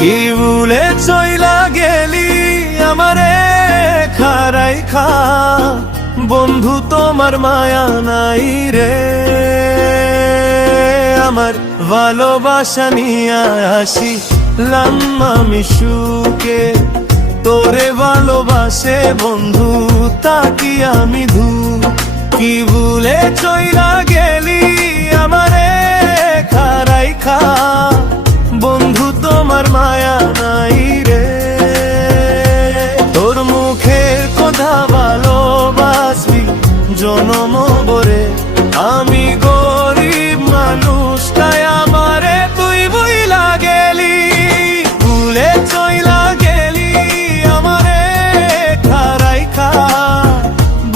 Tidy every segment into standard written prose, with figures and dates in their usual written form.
কি ভুলে চইলা গেলি আমারে খারাইখা, বন্ধু তোমার মায়া নাই রে। আমার ভালোবাসা নিয়া আসিলাম আমি সুখে, তোরে ভালোবাসে বন্ধু তাকি আমি ধু। কি ভুলে চইলা গেলি আমারে খারাইখা, বন্ধু তোমার মায়া নাই রে। তোর মুখের কথা ভালোবাসবি জনম ভরে, আমি গরিব মানুষ তাই আমারে তুই ভুইলা গেলি। ভুলে চইলা গেলি আমারে খারাইখা,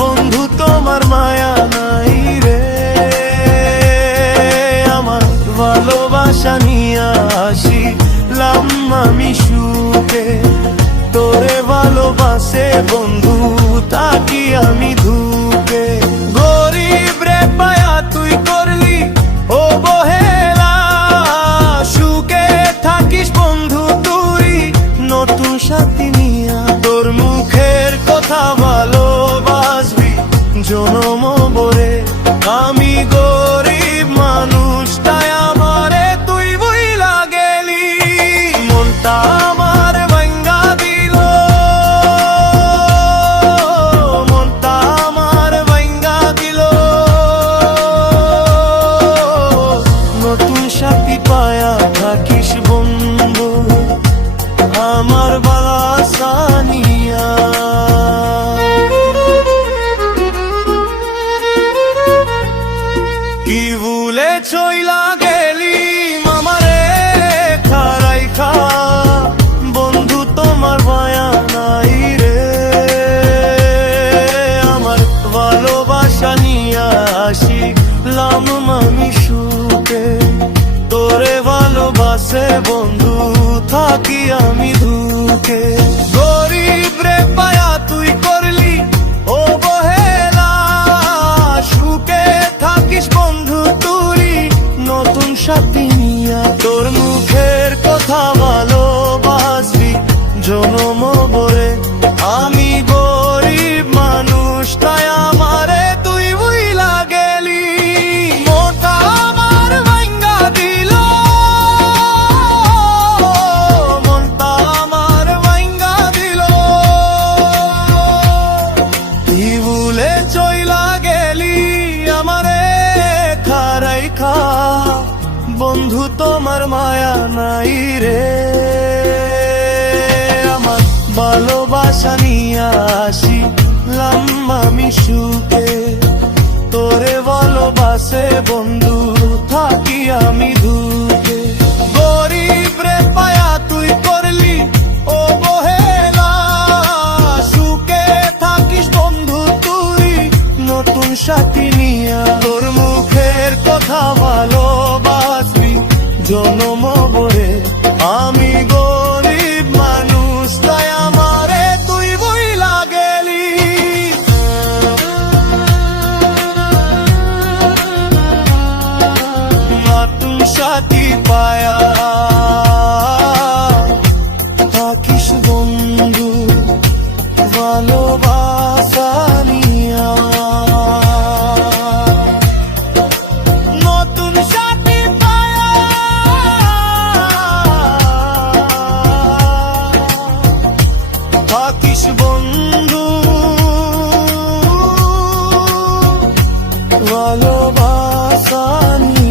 বন্ধু তোমার মায়া নাই রে। আমার ভালোবাসা নিয়া আসিলাম আমি সুখে, তোরে ভালোবাসে বন্ধু তাকি আমি ধুকে। গরিব রে পায়া তুই করলি অবহেলা, সুখে থাকিস বন্ধু তুই নতুন সাথী নিয়া। তোর মুখের কথা ভালোবাসবি জনম ভরে, আমি গরিব মানুষ তাই আমারে তুই ভুইলা গেলি। মনটা আমার ভাঙ্গা দিল, মনটা আমার ভাঙ্গা দিল। নতুন সাথী পায়া থাকিস বন্ধু আমার ভালোবাসা নিয়া। কি ভুলে চইলা গেলি আমারে খারাইখা, বন্ধু তোমার মায়া নাই রে। আমার ভালোবাসা নিয়া আসিলাম আমি সুখে, তোরে ভালোবাসে বন্ধু থাকি আমি ধুকে। গরিব রে পায়া তুই করলি অবহেলা, সুখে থাকিস বন্ধু তুই নতুন সাথী নিয়া। তোর মুখের কথা ভালোবাসবি জনম ভরে, আমি গরিব মানুষ তাই আমারে তুই ভুইলা গেলি। মোটা আমার ভাঙ্গা দিল, মনটা আমার ভাঙ্গা দিল। কি ভুলে চইলা গেলি আমারে খারাইখা, বন্ধু তোমার মায়া নাই রে। আমার ভালোবাসা নিয়া আসিলাম আমি সুখে, তোরে ভালোবাসে বন্ধু থাকি আমি ধুকে। গরিব রে পায়া তুই করলি অবহেলা, সুখে থাকিস বন্ধু তুই নতুন সাথী নিয়া। তোর মুখের কথা ভালোবাসবি জনম ভরে, আমি গরিব মানুষ তাই আমারে তুই ভুইলা গেলি। নতুন সাথী পায়া থাকিস বন্ধু ভালোবাসা নিয়া। নতুন সাথী পায়া থাকিস বন্ধু ভালোবাসা নিয়া।